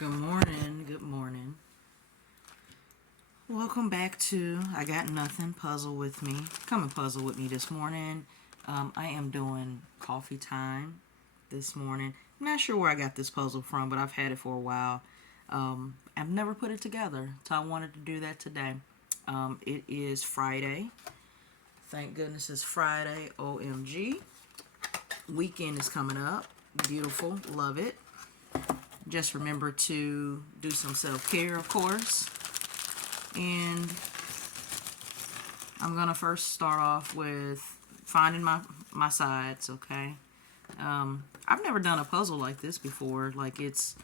Good morning. Good morning. Welcome back to I Got Nothing Puzzle with me. Come and puzzle with me this morning. I am doing coffee time this morning. I'm not sure where I got this puzzle from, but I've had it for a while. I've never put it together, so I wanted to do that today. It is Friday. Thank goodness it's Friday. OMG. Weekend is coming up. Beautiful. Love it. Just remember to do some self-care, of course. And I'm gonna first start off with finding my sides, okay? I've never done a puzzle like this before. Like, it's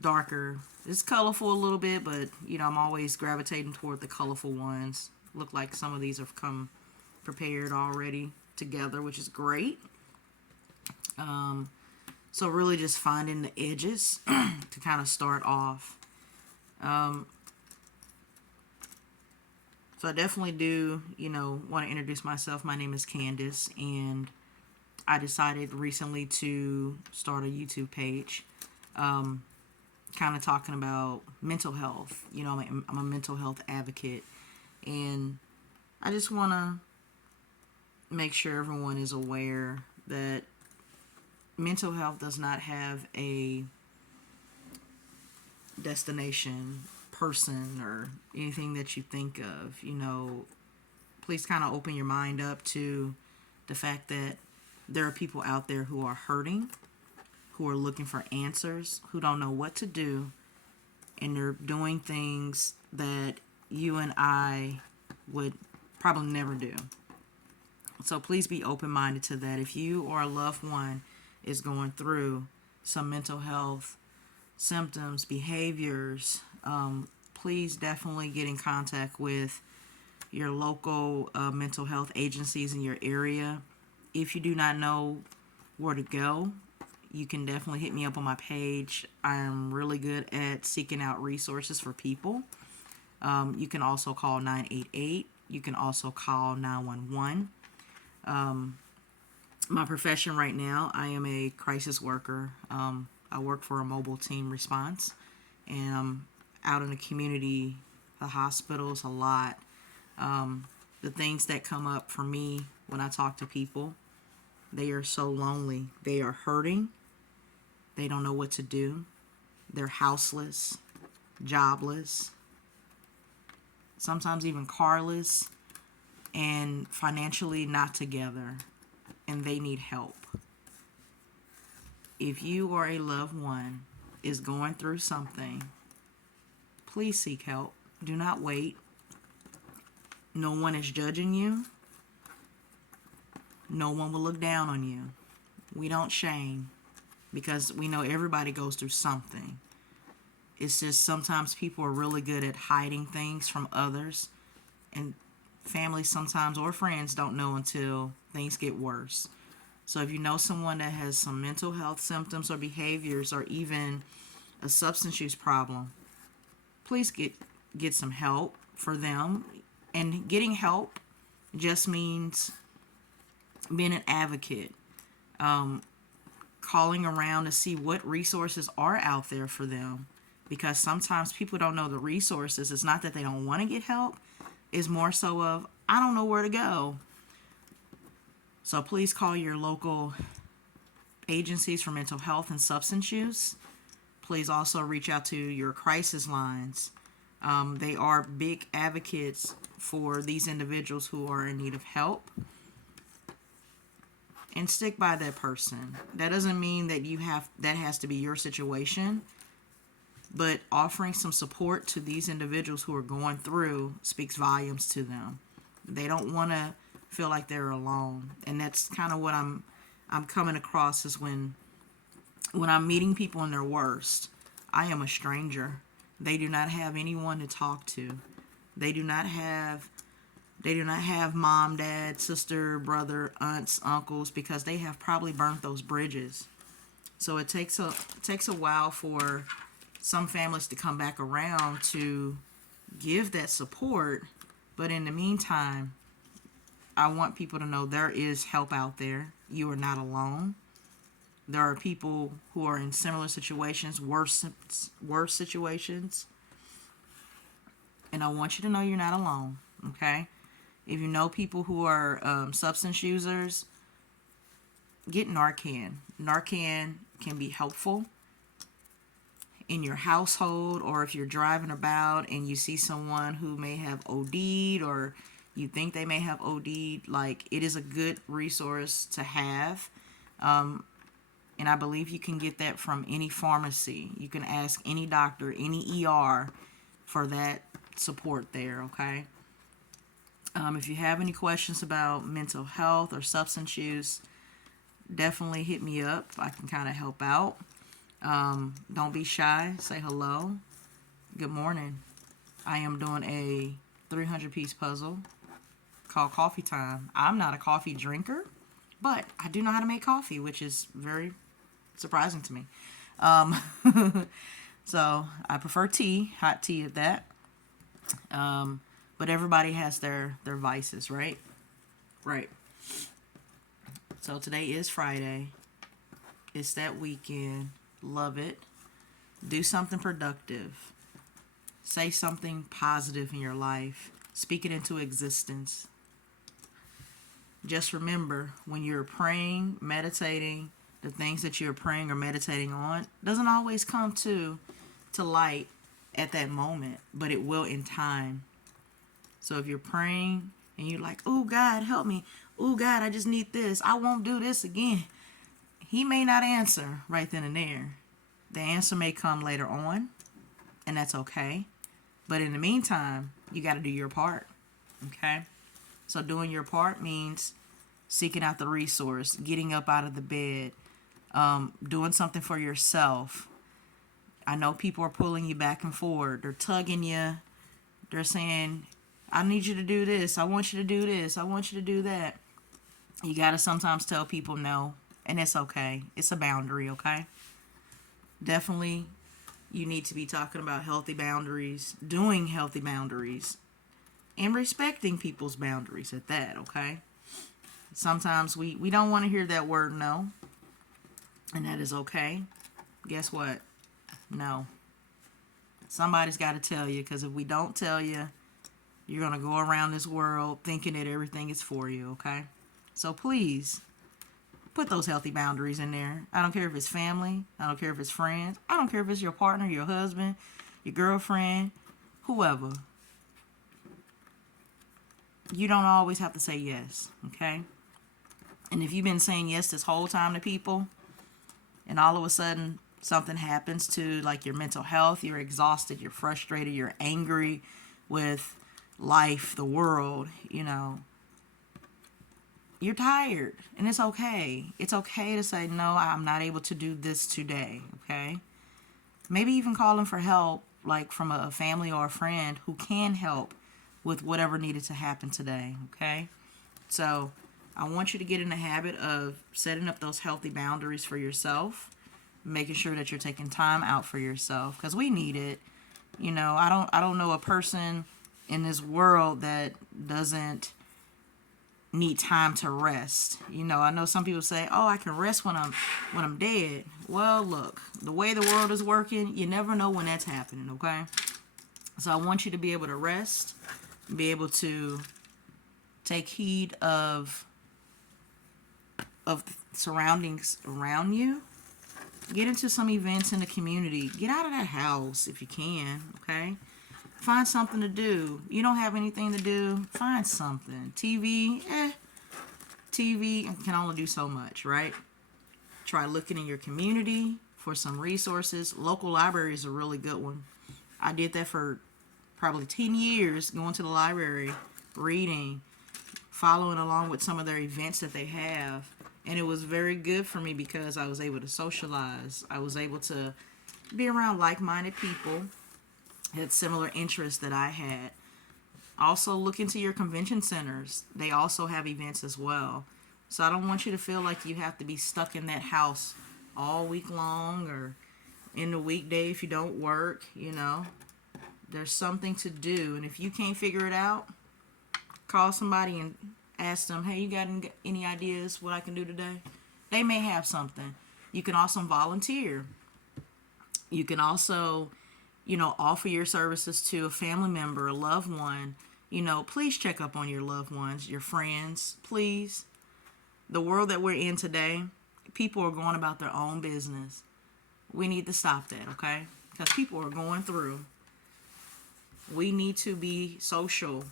darker. It's colorful a little bit, but I'm always gravitating toward the colorful ones. Look like some of these have come prepared already together, which is great. So really just finding the edges to kind of start off. So I definitely do, want to introduce myself. My name is Candace, and I decided recently to start a YouTube page, kind of talking about mental health. I'm a mental health advocate, and I just want to make sure everyone is aware that mental health does not have a destination, person, or anything that you think of. Please kind of open your mind up to the fact that there are people out there who are hurting, who are looking for answers, who don't know what to do, and they're doing things that you and I would probably never do. So please be open-minded to that. If you or a loved one is going through some mental health symptoms, behaviors, please definitely get in contact with your local mental health agencies in your area. If you do not know where to go, you can definitely hit me up on my page. I'm really good at seeking out resources for people. You can also call 988. You can also call 911. My profession right now, I am a crisis worker. I work for a mobile team response, and I'm out in the community, the hospitals a lot. The things that come up for me when I talk to people, they are so lonely. They are hurting. They don't know what to do. They're houseless, jobless, sometimes even carless, and financially not together, and they need help. If you or a loved one is going through something, please seek help. Do not wait. No one is judging you. No one will look down on you. We don't shame, because we know everybody goes through something. It's just sometimes people are really good at hiding things from others, and family sometimes, or friends, don't know until things get worse. So if you know someone that has some mental health symptoms or behaviors, or even a substance use problem, please get some help for them. And getting help just means being an advocate, calling around to see what resources are out there for them, because sometimes people don't know the resources. It's not that they don't want to get help, it's more so of, I don't know where to go. So please call your local agencies for mental health and substance use. Please also reach out to your crisis lines. They are big advocates for these individuals who are in need of help. And stick by that person. That doesn't mean that that has to be your situation, but offering some support to these individuals who are going through speaks volumes to them. They don't want to feel like they're alone, and that's kind of what I'm coming across, is when I'm meeting people in their worst, I am a stranger. They do not have anyone to talk to. They do not have mom, dad, sister, brother, aunts, uncles, because they have probably burnt those bridges. So it takes a while for some families to come back around to give that support. But in the meantime, I want people to know there is help out there. You are not alone. There are people who are in similar situations, worse situations. And I want you to know you're not alone, okay? If you know people who are substance users, get Narcan. Narcan can be helpful in your household, or if you're driving about and you see someone who may have OD'd, or you think they may have OD'd, like, it is a good resource to have. And I believe you can get that from any pharmacy. You can ask any doctor, any ER for that support there, okay? If you have any questions about mental health or substance use, definitely hit me up. I can kind of help out. Don't be shy. Say hello. Good morning. I am doing a 300-piece puzzle called Coffee Time. I'm not a coffee drinker, but I do know how to make coffee, which is very surprising to me. So I prefer tea, hot tea at that. But everybody has their vices, right? Right. So today is Friday. It's that weekend. Love it. Do something productive. Say something positive in your life. Speak it into existence. Just remember, when you're praying, meditating, the things that you're praying or meditating on doesn't always come to light at that moment, but it will in time. So if you're praying and you're like, oh God, help me. Oh God, I just need this. I won't do this again. He may not answer right then and there. The answer may come later on, and that's okay. But in the meantime, you got to do your part. Okay? So doing your part means seeking out the resource, getting up out of the bed, doing something for yourself. I know people are pulling you back and forward. They're tugging you. They're saying, I need you to do this. I want you to do this. I want you to do that. You got to sometimes tell people no, and it's okay. It's a boundary, okay? Definitely, you need to be talking about healthy boundaries, doing healthy boundaries, and respecting people's boundaries at that, okay? Sometimes we don't want to hear that word no, and that is okay. Guess what? No. Somebody's got to tell you, because if we don't tell you, you're going to go around this world thinking that everything is for you, okay? So please, put those healthy boundaries in there. I don't care if it's family. I don't care if it's friends. I don't care if it's your partner, your husband, your girlfriend, whoever. You don't always have to say yes, okay? And if you've been saying yes this whole time to people, and all of a sudden something happens to, like, your mental health, you're exhausted, you're frustrated, you're angry with life, the world, you're tired, and it's okay. It's okay to say, no, I'm not able to do this today, okay? Maybe even calling for help, like from a family or a friend who can help with whatever needed to happen today, okay? So I want you to get in the habit of setting up those healthy boundaries for yourself, making sure that you're taking time out for yourself, because we need it. I don't know a person in this world that doesn't need time to rest. I know some people say, oh, I can rest when I'm dead. Well, look, the way the world is working, you never know when that's happening, okay? So I want you to be able to rest, be able to take heed of the surroundings around you. Get into some events in the community. Get out of that house if you can, okay? Find something to do. You don't have anything to do, find something. TV can only do so much, right? Try looking in your community for some resources. Local library is a really good one. I did that for probably 10 years, going to the library, reading, following along with some of their events that they have. And it was very good for me because I was able to socialize. I was able to be around like-minded people, had similar interests that I had. Also, look into your convention centers. They also have events as well. So I don't want you to feel like you have to be stuck in that house all week long, or in the weekday if you don't work, There's something to do. And if you can't figure it out, call somebody and ask them, hey, you got any ideas what I can do today? They may have something. You can also volunteer. You can also, offer your services to a family member, a loved one. Please check up on your loved ones, your friends, please. The world that we're in today, people are going about their own business. We need to stop that, okay? Because people are going through. We need to be social.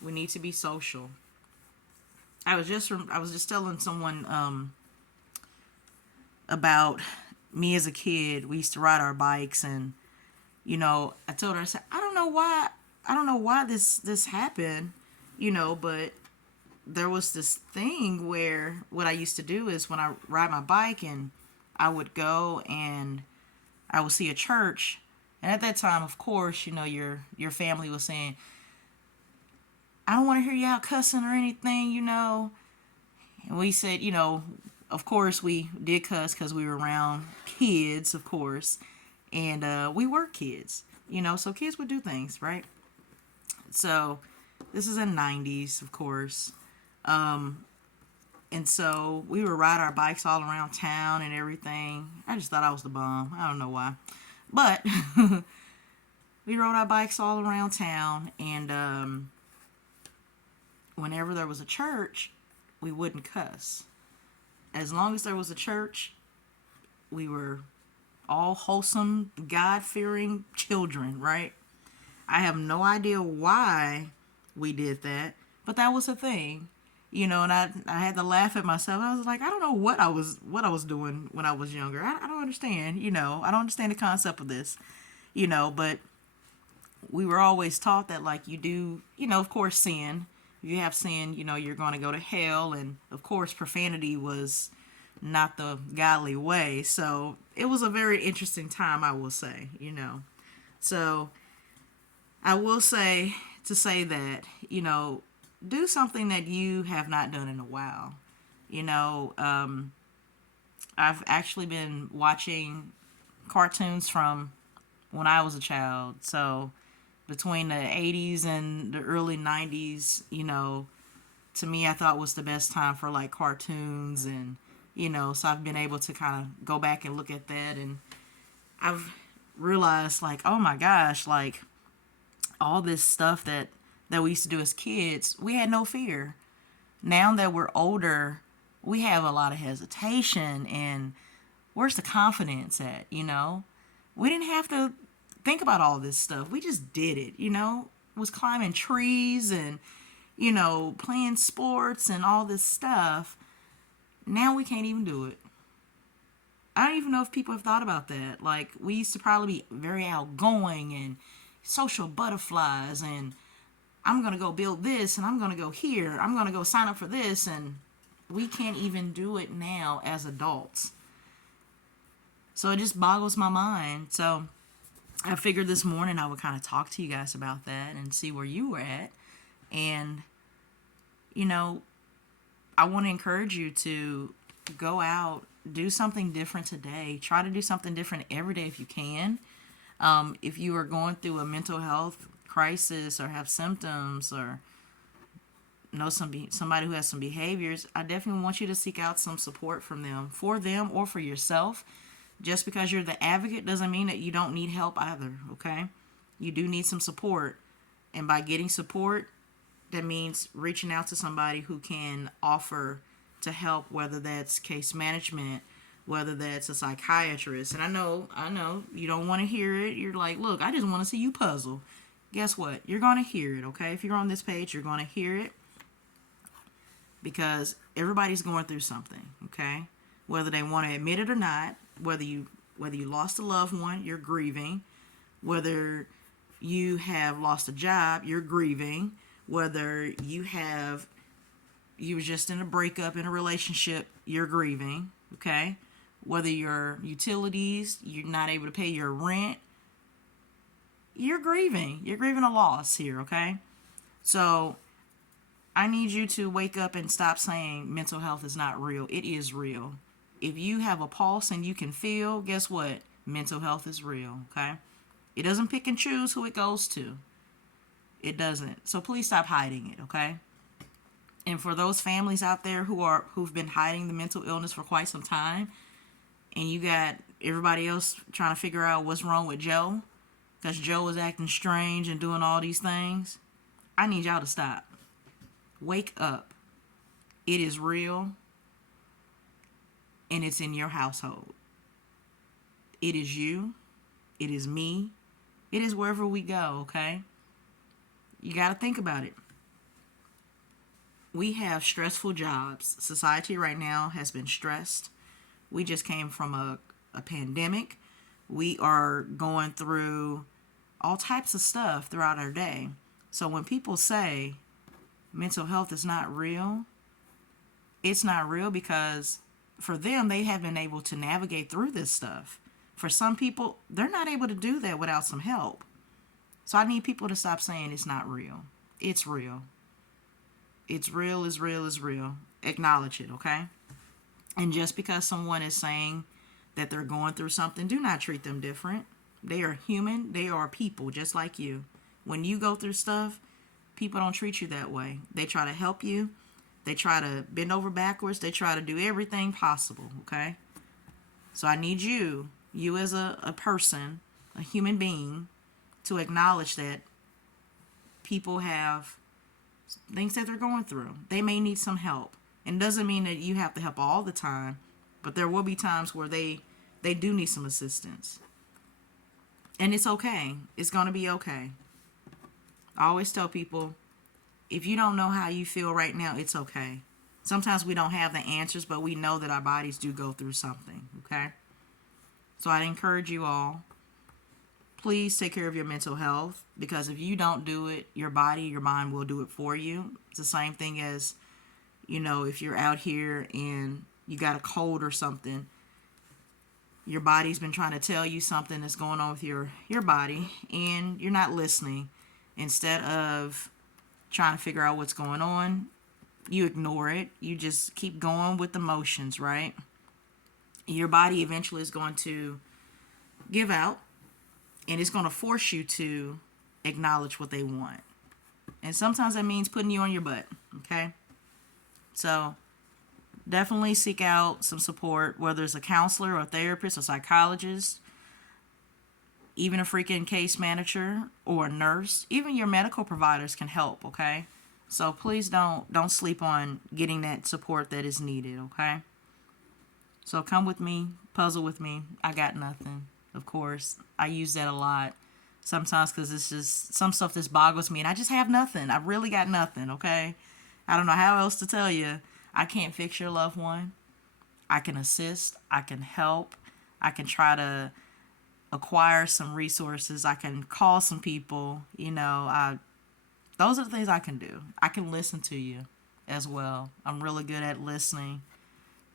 We need to be social. I was just telling someone about me as a kid. We used to ride our bikes, and I told her, I said, I don't know why this happened, but there was this thing where what I used to do is when I ride my bike and I would go and I would see a church, and at that time, of course, your family was saying, I don't want to hear you out cussing or anything. And we said, of course we did cuss because we were around kids, of course, and we were kids, so kids would do things, right? So this is in '90s, of course. And so we would ride our bikes all around town and everything. I just thought I was the bomb. I don't know why. But we rode our bikes all around town, and whenever there was a church, we wouldn't cuss. As long as there was a church, we were all wholesome, God-fearing children, right? I have no idea why we did that, but that was a thing. And I had to laugh at myself. I was like, I don't know what I was doing when I was younger. I don't understand. I don't understand the concept of this. But we were always taught that, like, you do, of course, sin. If you have sin, you're going to go to hell, and of course, profanity was not the godly way. So it was a very interesting time, I will say. So I will say to say that, do something that you have not done in a while. I've actually been watching cartoons from when I was a child. So between the 80s and the early 90s, to me, I thought was the best time for like cartoons. And, so I've been able to kind of go back and look at that. And I've realized, like, oh my gosh, like all this stuff that we used to do as kids, we had no fear. Now that we're older, we have a lot of hesitation, and where's the confidence at, We didn't have to think about all this stuff. We just did it, Was climbing trees and, playing sports and all this stuff. Now we can't even do it. I don't even know if people have thought about that. Like, we used to probably be very outgoing and social butterflies, and I'm going to go build this, and I'm going to go here. I'm going to go sign up for this, and we can't even do it now as adults. So it just boggles my mind. So I figured this morning I would kind of talk to you guys about that and see where you were at. And, I want to encourage you to go out, do something different today. Try to do something different every day if you can. If you are going through a mental health crisis or have symptoms or know somebody who has some behaviors, I definitely want you to seek out some support from them, for them or for yourself. Just because you're the advocate doesn't mean that you don't need help either, okay? You do need some support. And by getting support, that means reaching out to somebody who can offer to help, whether that's case management, whether that's a psychiatrist. And I know you don't want to hear it. You're like, look, I just want to see you puzzle. Guess what? You're going to hear it, okay? If you're on this page, you're going to hear it, because everybody's going through something, okay? Whether they want to admit it or not, whether you lost a loved one, you're grieving. Whether you have lost a job, you're grieving. Whether you were just in a breakup in a relationship, you're grieving, okay? Whether your utilities, you're not able to pay your rent, you're grieving. You're grieving a loss here, okay? So I need you to wake up and stop saying mental health is not real. It is real. If you have a pulse and you can feel, guess what? Mental health is real, okay? It doesn't pick and choose who it goes to. It doesn't. So please stop hiding it, okay? And for those families out there who've been hiding the mental illness for quite some time, and you got everybody else trying to figure out what's wrong with Joe because Joe is acting strange and doing all these things, I need y'all to stop. Wake up. It is real, and it's in your household. It is you. It is me. It is wherever we go, okay? You got to think about it. We have stressful jobs. Society right now has been stressed. We just came from a pandemic. We are going through all types of stuff throughout our day. So when people say mental health is not real, it's not real because for them, they have been able to navigate through this stuff. For some people, they're not able to do that without some help. So I need people to stop saying it's not real. It's real. It's real, is real, is real. Acknowledge it, okay? And just because someone is saying that they're going through something, do not treat them different. They are human. They are people just like you. When you go through stuff, people don't treat you that way. They try to help you. They try to bend over backwards. They try to do everything possible, okay? So I need you as a person, a human being, to acknowledge that people have things that they're going through. They may need some help. And it doesn't mean that you have to help all the time, but there will be times where they do need some assistance. And it's okay. It's going to be okay. I always tell people, if you don't know how you feel right now, it's okay. Sometimes we don't have the answers, but we know that our bodies do go through something, okay? So I'd encourage you all, please take care of your mental health, because if you don't do it, your body, your mind will do it for you. It's the same thing as, if you're out here and you got a cold or something, your body's been trying to tell you something that's going on with your body, and you're not listening. Instead of trying to figure out what's going on, you ignore it. You just keep going with the motions, right? Your body eventually is going to give out, and it's going to force you to acknowledge what they want. And sometimes that means putting you on your butt, okay? So definitely seek out some support, whether it's a counselor or a therapist or psychologist, even a freaking case manager or a nurse. Even your medical providers can help, okay? So please don't sleep on getting that support that is needed, okay? So come with me, puzzle with me. I got nothing, of course. I use that a lot sometimes because it's just some stuff that boggles me, and I just have nothing. I really got nothing, okay? I don't know how else to tell you. I can't fix your loved one. I can assist. I can help. I can try to acquire some resources. I can call some people. Those are the things I can do. I can listen to you as well. I'm really good at listening.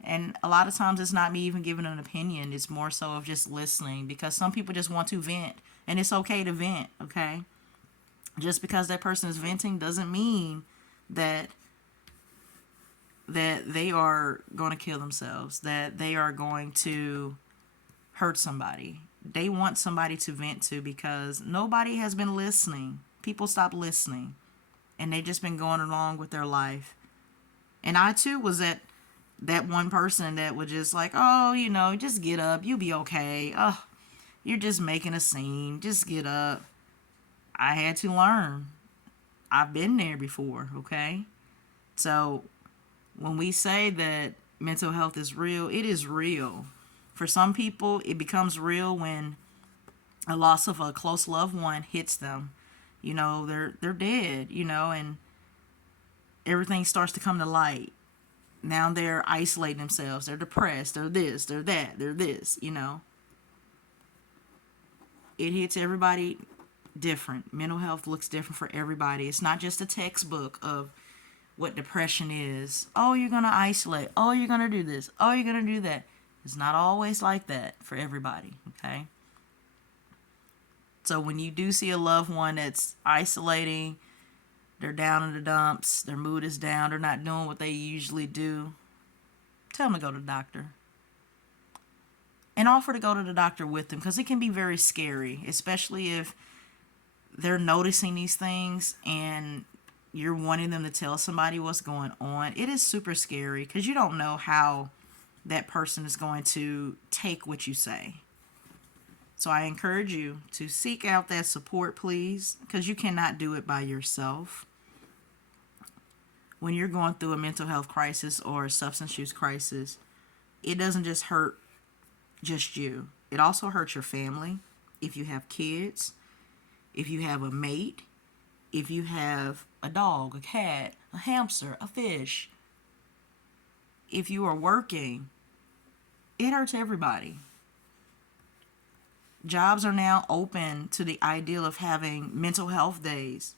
And a lot of times it's not me even giving an opinion. It's more so of just listening, because some people just want to vent. And it's okay to vent, okay? Just because that person is venting doesn't mean that they are going to kill themselves, that they are going to hurt somebody. They want somebody to vent to, because nobody has been listening. People stop listening, and they've just been going along with their life. And I too was that one person that would just like, oh, just get up, you'll be okay. Oh, you're just making a scene, just get up. I had to learn. I've been there before, okay? So when we say that mental health is real, it is real. For some people, it becomes real when a loss of a close loved one hits them. They're dead, and everything starts to come to light. Now they're isolating themselves. They're depressed. They're this, they're that, they're this, It hits everybody different. Mental health looks different for everybody. It's not just a textbook of what depression is. Oh, you're going to isolate. Oh, you're going to do this. Oh, you're going to do that. It's not always like that for everybody, okay? So when you do see a loved one that's isolating, they're down in the dumps, their mood is down, they're not doing what they usually do, tell them to go to the doctor. And offer to go to the doctor with them, because it can be very scary, especially if they're noticing these things and you're wanting them to tell somebody what's going on. It is super scary, because you don't know how that person is going to take what you say. So I encourage you to seek out that support, please, because you cannot do it by yourself. When you're going through a mental health crisis or a substance use crisis, it doesn't just hurt just you. It also hurts your family. If you have kids, if you have a mate, if you have a dog, a cat, a hamster, a fish, if you are working, it hurts everybody. Jobs are now open to the ideal of having mental health days.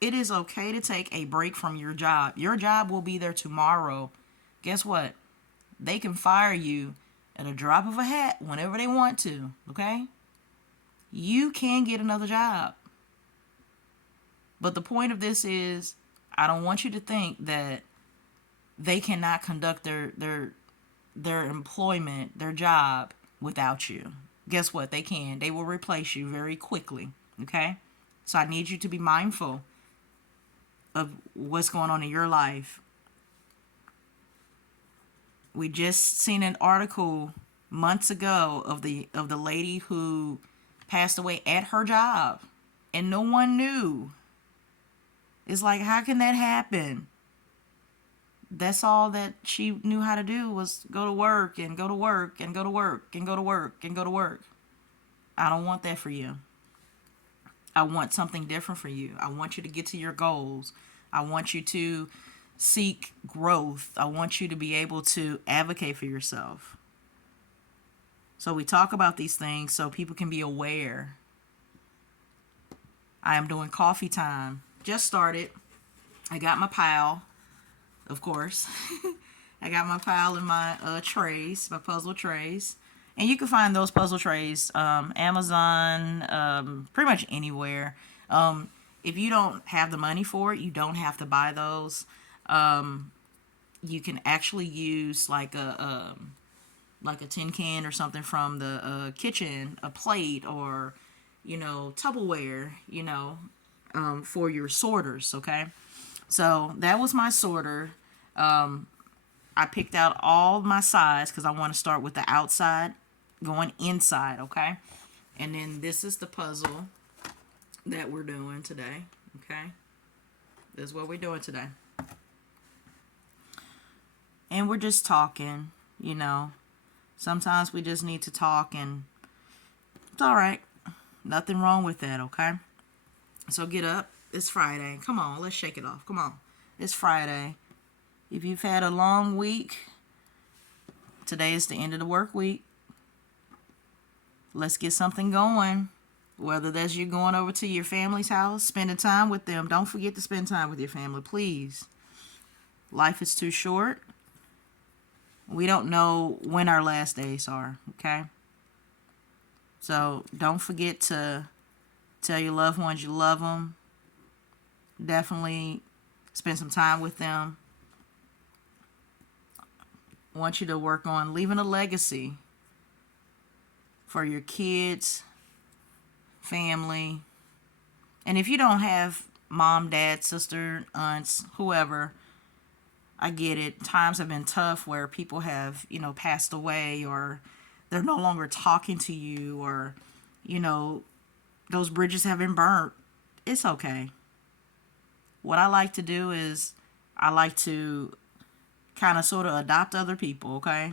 It is okay to take a break from your job. Your job will be there tomorrow. Guess what? They can fire you at a drop of a hat whenever they want to, okay? You can get another job. But the point of this is, I don't want you to think that they cannot conduct their employment, their job without you. Guess what? They can. They will replace you very quickly, okay? So I need you to be mindful of what's going on in your life. We just seen an article months ago of the lady who passed away at her job and no one knew. It's like, how can that happen? That's all that she knew how to do was go to work and go to work and go to work and go to work and go to work. I don't want that for you. I want something different for you. I want you to get to your goals. I want you to seek growth. I want you to be able to advocate for yourself. So we talk about these things so people can be aware. I am doing coffee time. Just started. I got my pile, of course. I got my pile in my trays, my puzzle trays. And you can find those puzzle trays Amazon, pretty much anywhere. If you don't have the money for it, you don't have to buy those. You can actually use like a tin can or something from the kitchen, a plate, or Tupperware, for your sorters. Okay, so that was my sorter. I picked out all my sides because I want to start with the outside going inside, okay? And then this is the puzzle that we're doing today, okay? This is what we're doing today. And we're just talking, Sometimes we just need to talk, and it's all right. Nothing wrong with that, okay? So get up. It's Friday. Come on, let's shake it off. Come on. It's Friday. If you've had a long week, today is the end of the work week. Let's get something going. Whether that's you going over to your family's house, spending time with them. Don't forget to spend time with your family, please. Life is too short. We don't know when our last days are, okay? So don't forget to tell your loved ones you love them. Definitely spend some time with them. I want you to work on leaving a legacy for your kids, family. And if you don't have mom, dad, sister, aunts, whoever, I get it. Times have been tough where people have, passed away, or they're no longer talking to you, or, those bridges have been burnt. It's okay. What I like to do is I like to kind of sort of adopt other people, okay?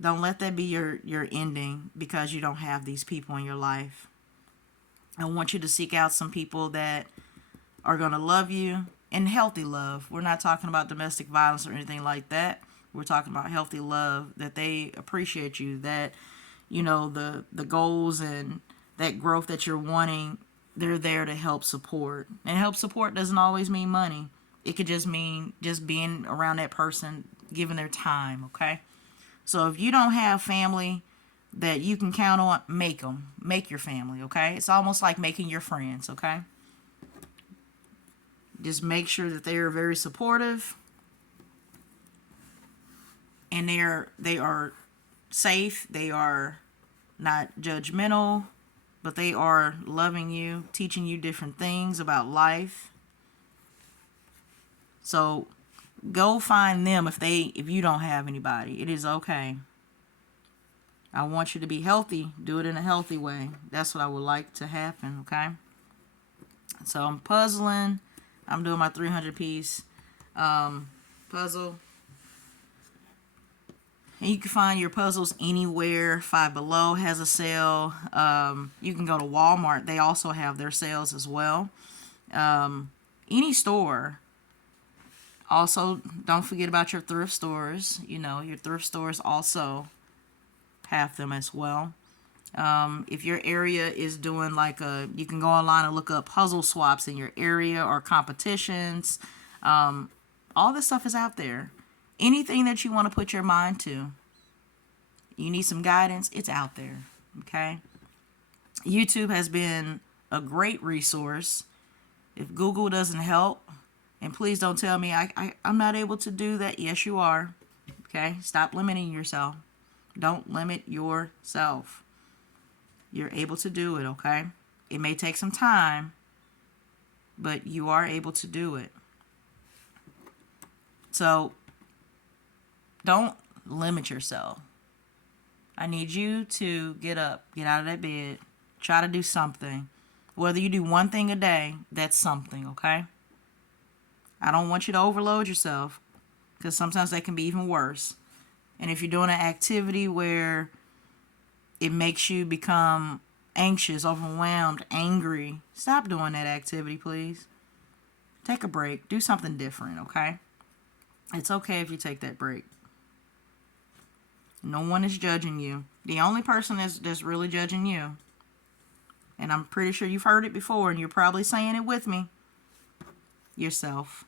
Don't let that be your ending because you don't have these people in your life. I want you to seek out some people that are going to love you, and healthy love. We're not talking about domestic violence or anything like that. We're talking about healthy love, that they appreciate you, that, the goals and that growth that you're wanting, they're there to help support. And help support doesn't always mean money. It could just mean just being around that person, giving their time, okay? So if you don't have family that you can count on, make them. Make your family, okay? It's almost like making your friends, okay? Just make sure that they are very supportive and they are safe. They are not judgmental, but they are loving you, teaching you different things about life. So Go find them if you don't have anybody. It is okay. I want you to be healthy. Do it in a healthy way. That's what I would like to happen, okay? So I'm puzzling. I'm doing my 300 piece puzzle. And you can find your puzzles anywhere. Five Below has a sale. You can go to Walmart. They also have their sales as well. Any store. Also, don't forget about your thrift stores. You know, your thrift stores also have them as well. If your area is doing you can go online and look up puzzle swaps in your area or competitions. All this stuff is out there. Anything that you want to put your mind to, you need some guidance, it's out there. Okay? YouTube has been a great resource. If Google doesn't help, and please don't tell me I'm not able to do that. Yes, you are. Okay? Stop limiting yourself. Don't limit yourself. You're able to do it, okay? It may take some time, but you are able to do it. So, don't limit yourself. I need you to get up, get out of that bed, try to do something. Whether you do one thing a day, that's something, okay? I don't want you to overload yourself, because sometimes that can be even worse. And if you're doing an activity where it makes you become anxious, overwhelmed, angry, stop doing that activity, please. Take a break. Do something different, okay? It's okay if you take that break. No one is judging you. The only person that's really judging you, and I'm pretty sure you've heard it before and you're probably saying it with me, yourself.